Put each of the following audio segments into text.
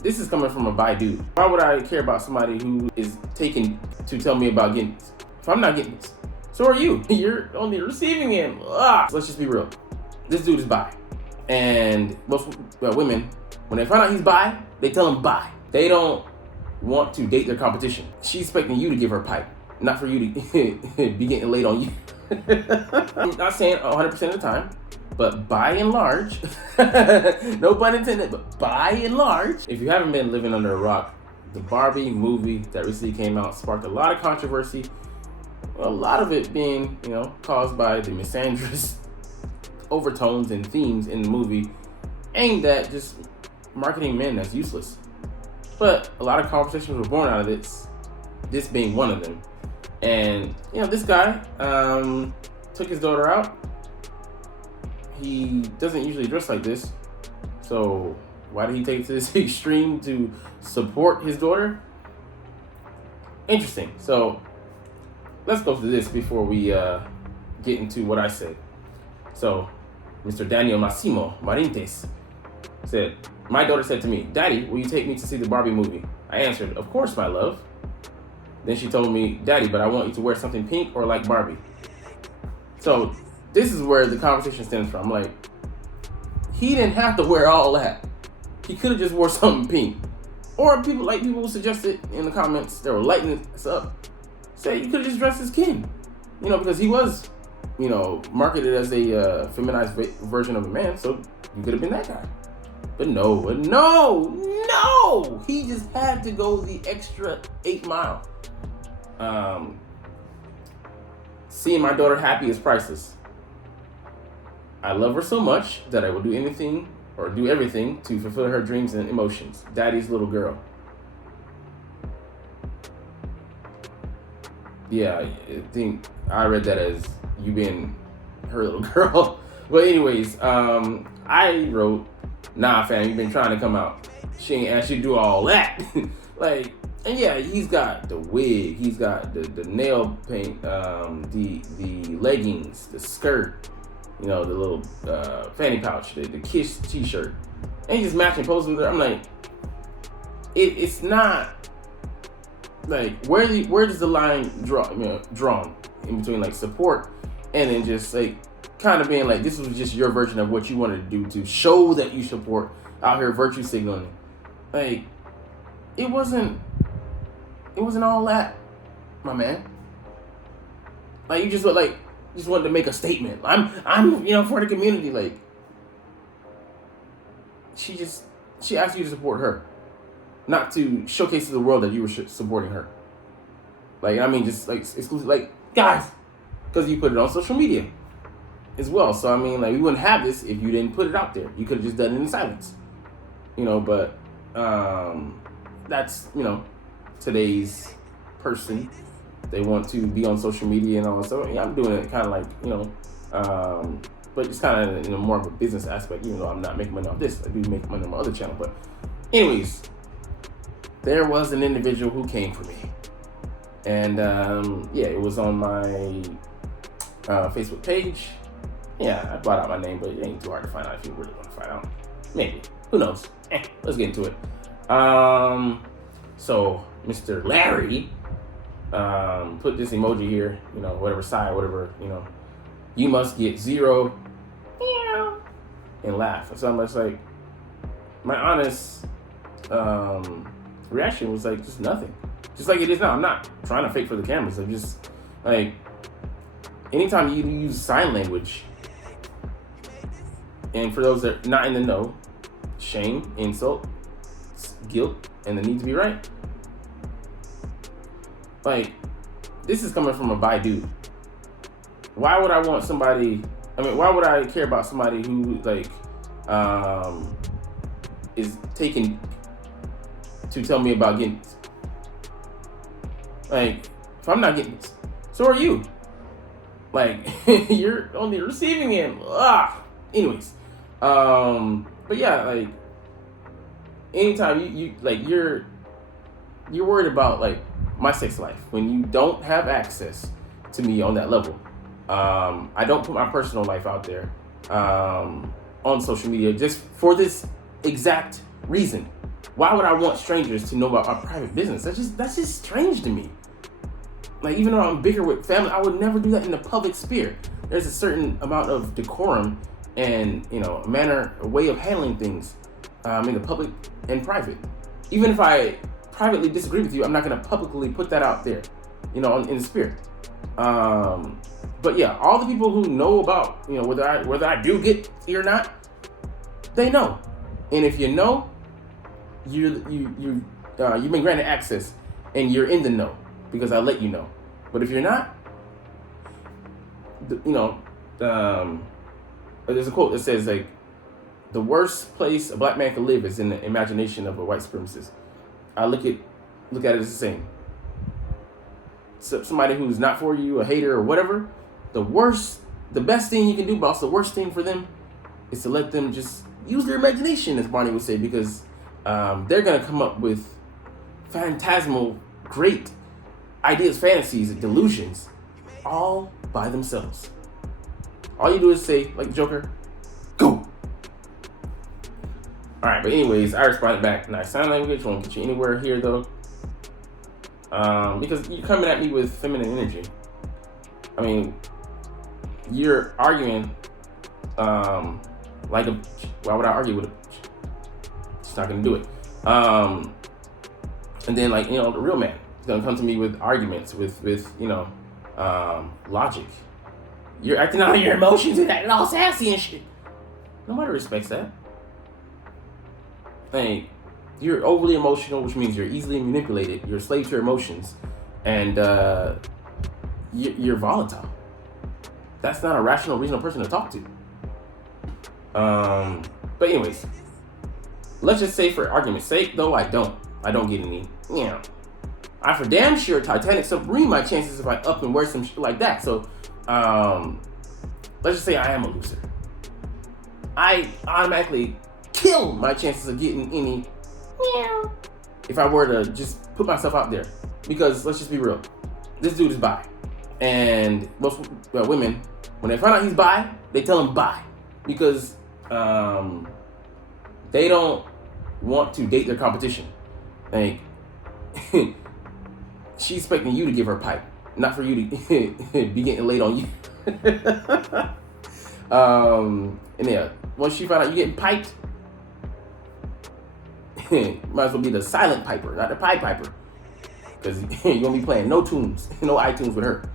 This is coming from a bi dude. Why would I care about somebody who is taken to tell me about getting this? If I'm not getting this, so are you. You're on the receiving end. Let's just be real. This dude is bi. And most women, when they find out he's bi, they tell him bi. They don't want to date their competition. She's expecting you to give her pipe, not for you to be getting laid on you. I'm not saying 100% of the time, but by and large, no pun intended, but by and large, if you haven't been living under a rock, the Barbie movie that recently came out sparked a lot of controversy. A lot of it being, caused by the misandrous overtones and themes in the movie aimed at just marketing men as useless. But a lot of conversations were born out of this being one of them. And, this guy took his daughter out. He doesn't usually dress like this. So why did he take it to this extreme to support his daughter? Interesting. So let's go through this before we get into what I said. So Mr. Daniel Massimo Marintes said, my daughter said to me, Daddy, will you take me to see the Barbie movie? I answered, of course, my love. Then she told me, Daddy, but I want you to wear something pink or like Barbie. So this is where the conversation stems from. Like, he didn't have to wear all that. He could have just wore something pink. Or people suggested in the comments, they were lighting this up. Say you could have just dressed as Ken. Because he was, marketed as a feminized version of a man. So you could have been that guy. But no, he just had to go the extra 8 mile. Seeing my daughter happy is priceless. I love her so much that I will do anything or do everything to fulfill her dreams and emotions. Daddy's little girl. Yeah, I think I read that as you being her little girl. But anyways, I wrote, nah, fam, you've been trying to come out. She ain't asked you to do all that. And yeah, he's got the wig, he's got the nail paint, the leggings, the skirt, the little fanny pouch, the Kiss t-shirt. And he's just matching poses with her. I'm like, it's not, like, where does the line drawn in between, like, support and then just, like, kind of being like, this was just your version of what you wanted to do to show that you support out here virtue signaling. Like, it wasn't all that, my man. Like, you just wanted to make a statement. I'm for the community. Like, she asked you to support her, not to showcase to the world that you were supporting her. Like, I mean, just like exclusive, like, guys, because you put it on social media as well. So I mean, like, we wouldn't have this if you didn't put it out there. You could have just done it in silence, But that's today's person. They want to be on social media and all that. So yeah, I'm doing it kind of like but it's kind of in more of a business aspect. Even though I'm not making money off this, I do make money on my other channel. But anyways, there was an individual who came for me, and it was on my Facebook page. Yeah, I brought out my name, but it ain't too hard to find out if you really want to find out. Maybe. Who knows? Let's get into it. So Mr. Larry put this emoji here, whatever side, whatever, you must get 0 and laugh. So I'm just like, my honest reaction was like, just nothing. Just like it is now. I'm not trying to fake for the cameras. I'm just like, anytime you use sign language, and for those that are not in the know, shame, insult, guilt, and the need to be right. Like, this is coming from a bi dude. Why would I why would I care about somebody who, like, is taken to tell me about getting this? Like, if I'm not getting this, so are you. Like, you're on the receiving end. Anyways, but yeah, like, anytime you're worried about, like, my sex life when you don't have access to me on that level. I don't put my personal life out there on social media just for this exact reason. Why would I want strangers to know about my private business? That's just strange to me. Like, even though I'm bigger with family, I would never do that in the public sphere. There's a certain amount of decorum and, a way of handling things in the public and private. Even if I privately disagree with you, I'm not going to publicly put that out there, in the spirit. But yeah, all the people who know about, whether I do get or not, they know. And if you know, you've been granted access and you're in the know because I let you know. But if you're not, there's a quote that says, like, the worst place a black man can live is in the imagination of a white supremacist. I look at it as the same. So somebody who's not for you, a hater or whatever, the best thing you can do, but also the worst thing for them is to let them just use their imagination, as Barney would say, because they're going to come up with phantasmal, great ideas, fantasies, delusions, all by themselves. All you do is say, like Joker, go. All right, but anyways, I responded back. Nice sign language, won't get you anywhere here, though. Because you're coming at me with feminine energy. I mean, you're arguing why would I argue with a Just not going to do it. And then, like, the real man is going to come to me with arguments, with logic. You're acting out of your emotions and acting all sassy and shit. Nobody respects that. Hey, you're overly emotional, which means you're easily manipulated. You're a slave to your emotions. And you're volatile. That's not a rational, reasonable person to talk to. But anyways, let's just say for argument's sake, though, I don't get any, I for damn sure Titanic submarine my chances if I up and wear some shit like that. So, let's just say I am a loser. I automatically kill my chances of getting any if I were to just put myself out there. Because let's just be real, this dude is bi, and most women, when they find out he's bi, they tell him bi because they don't want to date their competition. Like, she's expecting you to give her pipe, not for you to be getting laid on you. And yeah, once she find out you getting piped, might as well be the silent piper, not the pipe piper, because you're gonna be playing no tunes, no iTunes with her.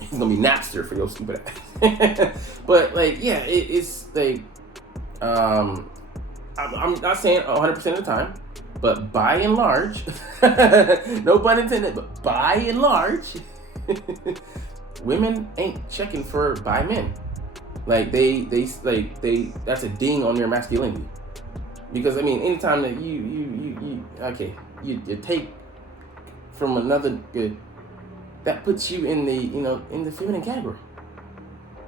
He's gonna be Napster for your stupid ass. But like, yeah, it's like, I'm not saying 100% of the time, but by and large, no pun intended, but by and large, women ain't checking for bi men. Like they that's a ding on their masculinity. Because I mean, anytime that you take from another good, that puts you in the in the feminine category.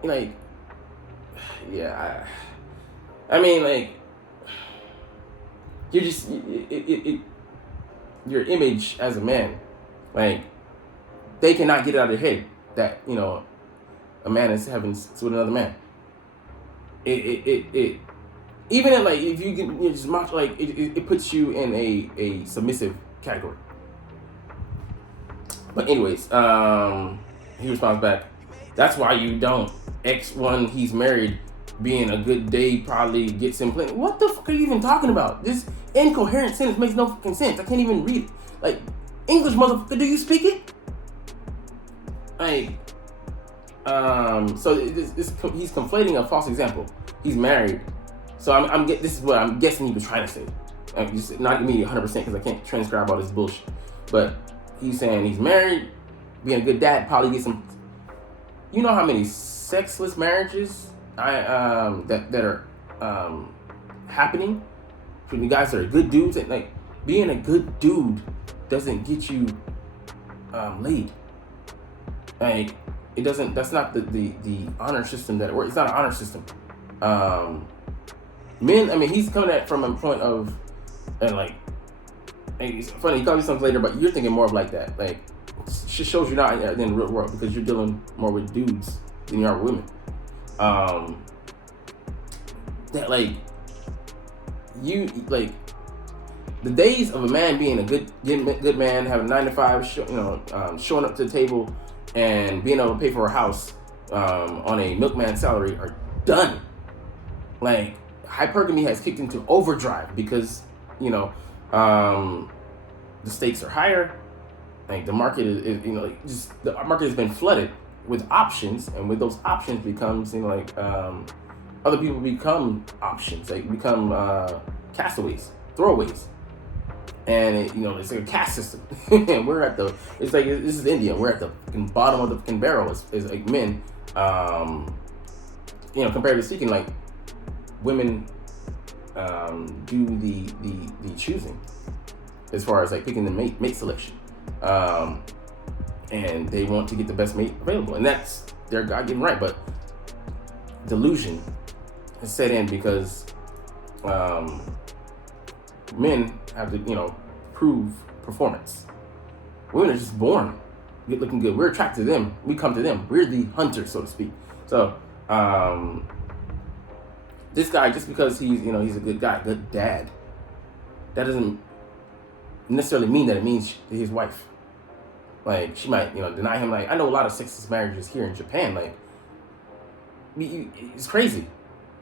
Like, yeah, I mean, like, you're just your image as a man, like, they cannot get it out of their head that a man is having sex with another man. It even in, like, if you get just much, like, it puts you in a submissive category. But anyways, he responds back, that's why you don't. X1, he's married, being a good day probably gets him playing. What the fuck are you even talking about? This incoherent sentence makes no fucking sense. I can't even read it. Like, English, motherfucker, do you speak it? Like, so he's conflating a false example. He's married. So this is what I'm guessing he was trying to say. Just not me 100% because I can't transcribe all this bullshit. But he's saying he's married, being a good dad, probably get some. You know how many sexless marriages that are happening between the guys that are good dudes, and like, being a good dude doesn't get you laid. Like, it doesn't. That's not the honor system that it works. It's not an honor system. Men, I mean, he's coming at from a point of, and like, it's funny, he called me something later, but you're thinking more of like that. Like, it just shows you're not in the real world because you're dealing more with dudes than you are with women. That, like, you like the days of a man being a good man, having a 9 to 5, showing up to the table and being able to pay for a house on a milkman salary are done. Like, hypergamy has kicked into overdrive because the stakes are higher. Like, the market is the market has been flooded with options, and with those options becomes other people become options. They become castaways, throwaways. And it's like a caste system. And we're at this is India. We're at the bottom of the fucking barrel as like men. Comparatively speaking, like women do the choosing as far as like picking the mate selection. And they want to get the best mate available. And that's their God-given right. But delusion has set in because men have to, prove performance. Women are just born looking good. We're attracted to them. We come to them. We're the hunters, so to speak. So, this guy, just because he's a good guy, good dad, that doesn't necessarily mean that it means his wife. Like, she might, deny him. Like, I know a lot of sexist marriages here in Japan. Like, it's crazy.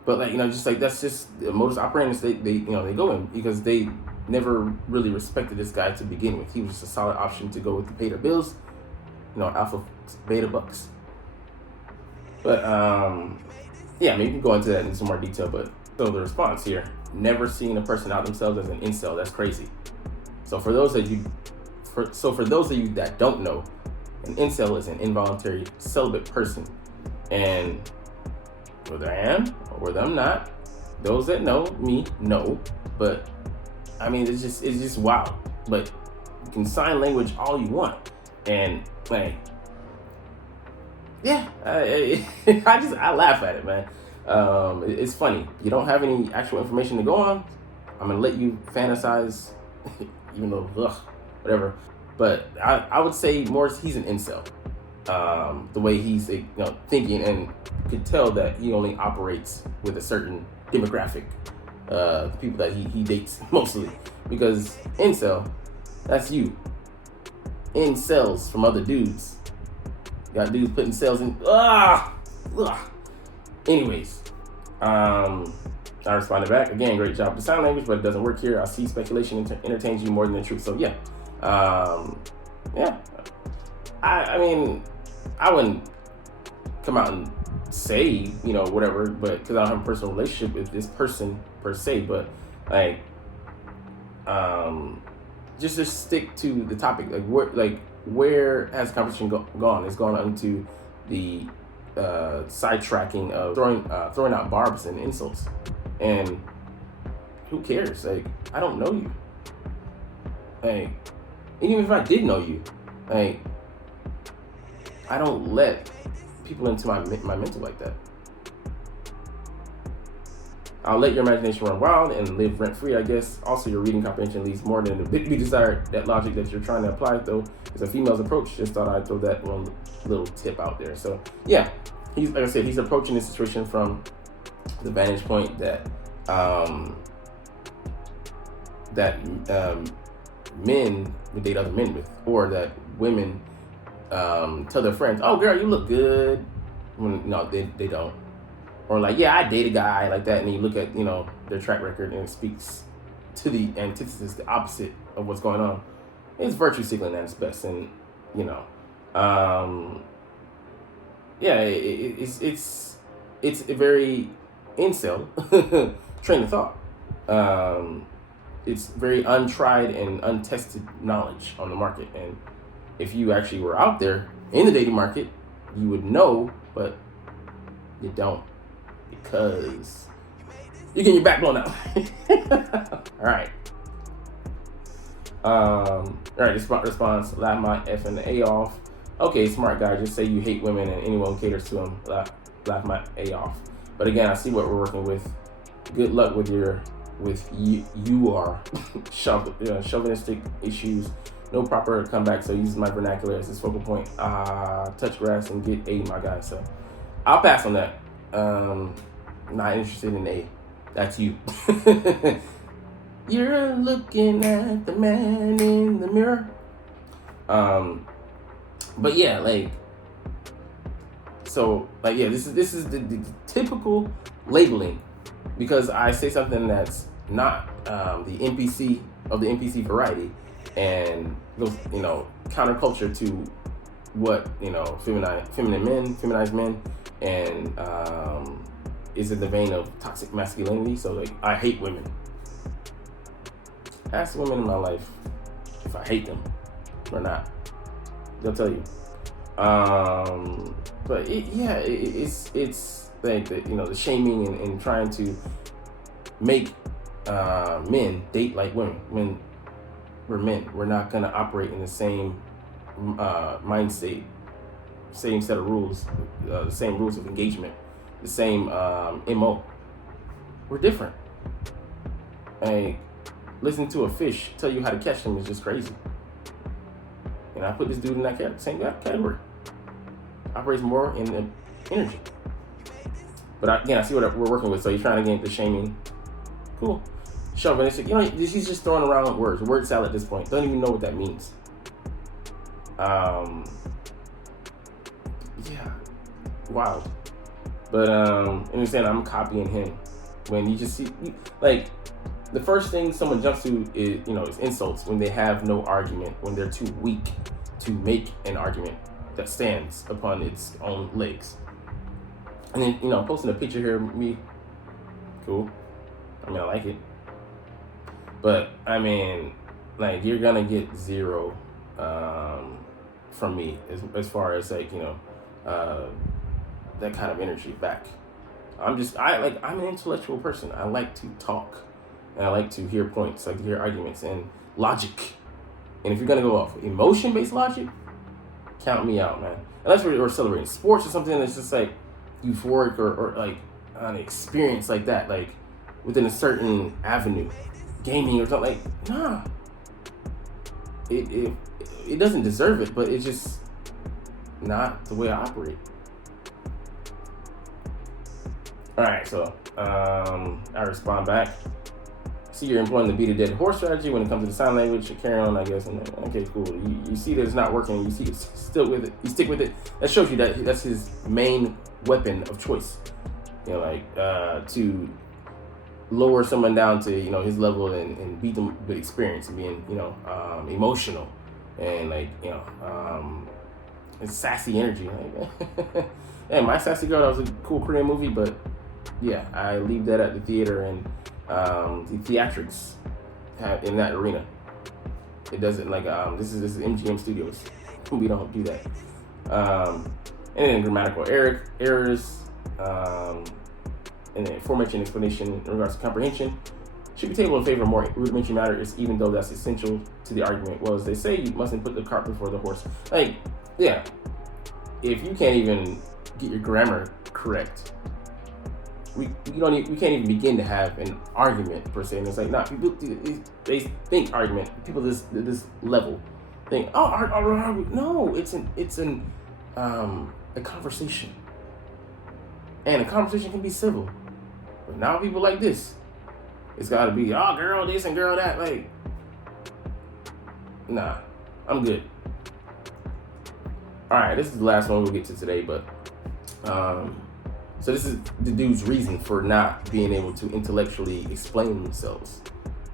But that's just the modus operandi they go in, because they never really respected this guy to begin with. He was just a solid option to go with to pay their bills, alpha beta bucks. But maybe you can go into that in some more detail. But so the response here: never seeing a person out themselves as an incel. That's crazy. So for those of you that don't know, an incel is an involuntary celibate person, and whether I am or whether I'm not, those that know me know. But I mean, it's just wild. But you can sign language all you want, and like, yeah, I laugh at it, man. It's funny. You don't have any actual information to go on. I'm gonna let you fantasize, even though whatever. But I would say more he's an incel. The way he's thinking, and could tell that he only operates with a certain demographic, the people that he dates mostly, because incel, that's you. Incels from other dudes. Got dudes putting cells in. Anyways, I responded back again. Great job with the sign language, but it doesn't work here. I see speculation entertains you more than the truth. So yeah. I mean, I wouldn't come out and say, whatever, but because I don't have a personal relationship with this person per se, but like, just to stick to the topic, where has the conversation gone? It's gone into the sidetracking of throwing out barbs and insults, and who cares? Like, I don't know you. Like, even if I did know you, like, I don't let people into my mental like that. I'll let your imagination run wild and live rent-free, I guess. Also, your reading comprehension leaves more than a bit to be desired. That logic that you're trying to apply, though, is a female's approach. Just thought I'd throw that one little tip out there. So, yeah, he's, like I said, he's approaching this situation from the vantage point that men would date other men with, or that women tell their friends, "Oh, girl, you look good," when they don't. Or like, "Yeah, I date a guy like that," and you look at their track record and it speaks to the antithesis, the opposite of what's going on. It's virtue signaling at its best, and it's a very incel train of thought. It's very untried and untested knowledge on the market, and if you actually were out there in the dating market, you would know, but you don't, because you're getting your back blown out. All right, response, laugh my F and the A off. Okay, smart guy, just say you hate women and anyone who caters to them. Laugh my A off. But again, I see what we're working with. Good luck with you are chauvinistic issues. No proper comeback, so use my vernacular as his focal point. Touch grass and get A, my guy. So I'll pass on that. Not interested in A. That's you. You're looking at the man in the mirror. But yeah, like, so like, yeah, this is the typical labeling, because I say something that's not the NPC of the NPC variety, and those, counterculture to what, feminized men, and is in the vein of toxic masculinity. So like, I hate women. Ask women in my life if I hate them or not. They'll tell you. But it's like the shaming and trying to make men date like women when we're men. We're not gonna operate in the same mind state, same set of rules, the same rules of engagement, the same MO. We're different. Like, listening to a fish tell you how to catch them is just crazy. And I put this dude in that same category. Operates more in the energy. But I see what we're working with. So you're trying to get into shaming. Cool. Chauvinistic. He's just throwing around words. Word salad at this point. Don't even know what that means. Yeah. Wild. But understand, I'm copying him. When you just see, like, the first thing someone jumps to is insults when they have no argument, when they're too weak to make an argument that stands upon its own legs. And then, posting a picture here of me, cool. I mean, I like it. But, I mean, like, you're gonna get zero from me as far as, like, that kind of energy back. I'm an intellectual person. I like to talk. And I like to hear points, I like to hear arguments and logic. And if you're gonna go off emotion-based logic, count me out, man. Unless we're celebrating sports or something that's just like euphoric or like an experience like that, like within a certain avenue, gaming or something, like, nah. It doesn't deserve it, but it's just not the way I operate. All right, so I respond back. See, you're employing the beat a dead horse strategy when it comes to the sign language. You carry on, I guess. And okay, cool. You see that it's not working. You see it's still with it. You stick with it. That shows you that that's his main weapon of choice. To lower someone down to his level and beat them with experience and being emotional and it's sassy energy. Like, yeah, My Sassy Girl, that was a cool Korean movie, but yeah, I leave that at the theater and the theatrics in that arena. It doesn't this is MGM Studios. We don't do that. And then grammatical errors, and then aforementioned explanation in regards to comprehension should be tabled in favor of more rudimentary matters, even though that's essential to the argument. Well, as they say, you mustn't put the cart before the horse. Like, yeah, if you can't even get your grammar correct, we can't even begin to have an argument per se. And it's like, nah, people they think argument. People this level think, no, it's a conversation, and a conversation can be civil. But now people like this, it's got to be girl this and girl that. Like, nah, I'm good. All right, this is the last one we'll get to today, but so this is the dude's reason for not being able to intellectually explain themselves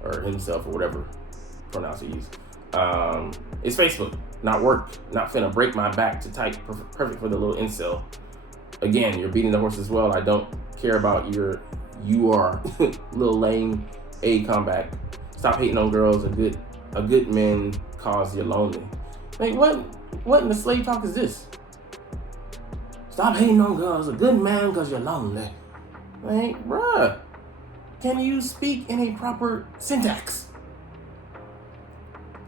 or himself or whatever pronouns he use. It's Facebook, not work, not finna break my back to type. Perfect for the little incel. Again, you're beating the horse as well. I don't care about you are little lame comeback. Stop hating on girls. A good man cause you're lonely. Like, what in the slave talk is this? Stop hating on girls. A good man because you're lonely. Like, bruh, can you speak in a proper syntax?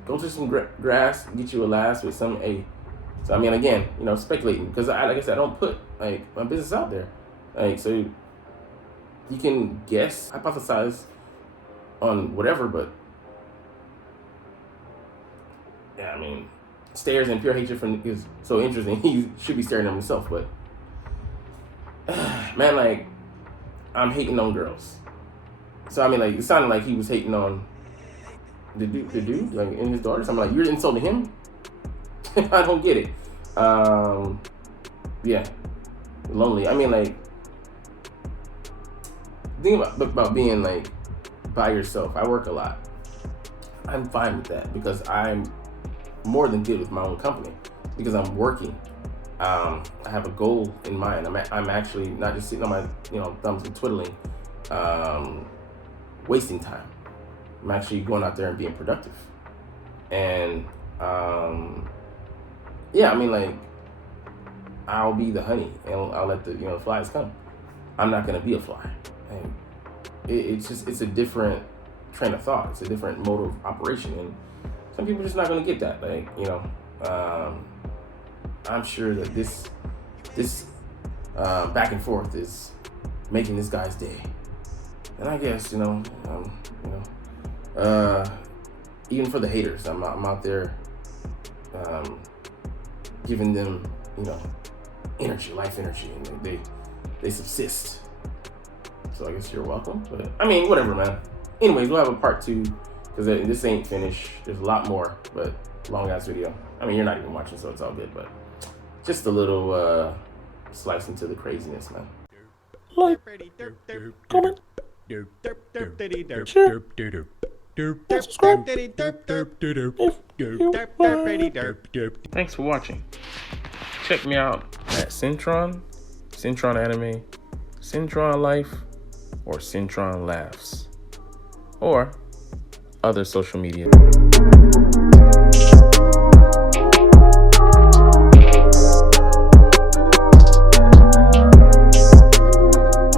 Go to some grass, get you a lass with some A. So, I mean, again, speculating. Because, like I said, I don't put, my business out there. So you can guess, hypothesize on whatever, but, yeah, I mean, stares and pure hatred is so interesting. He should be staring at himself, but man, I'm hating on girls. So I mean, it sounded like he was hating on the dude, like, and his daughters. I'm like, you're insulting him? I don't get it. Yeah, lonely. I mean, like, think about being like by yourself. I work a lot. I'm fine with that because I'm more than good with my own company because I'm working. I have a goal in mind. I'm actually not just sitting on my thumbs and twiddling, wasting time. I'm actually going out there and being productive. And yeah, I mean, like, I'll be the honey and I'll let the flies come. I'm not gonna be a fly. And it's a different train of thought. It's a different mode of operation, and some people are just not gonna get that. Like, I'm sure that this back and forth is making this guy's day. And I guess, even for the haters, I'm out there giving them, energy, life energy, and they subsist. So I guess you're welcome. But I mean, whatever, man. Anyways, we'll have a part 2 because this ain't finished. There's a lot more, but long ass video. I mean, you're not even watching, so it's all good. But just a little slice into the craziness, man. Like, comment, share, and subscribe if you want. Thanks for watching. Check me out at Cintron Anime, Cintron Life, or Cintron Laughs, or other social media.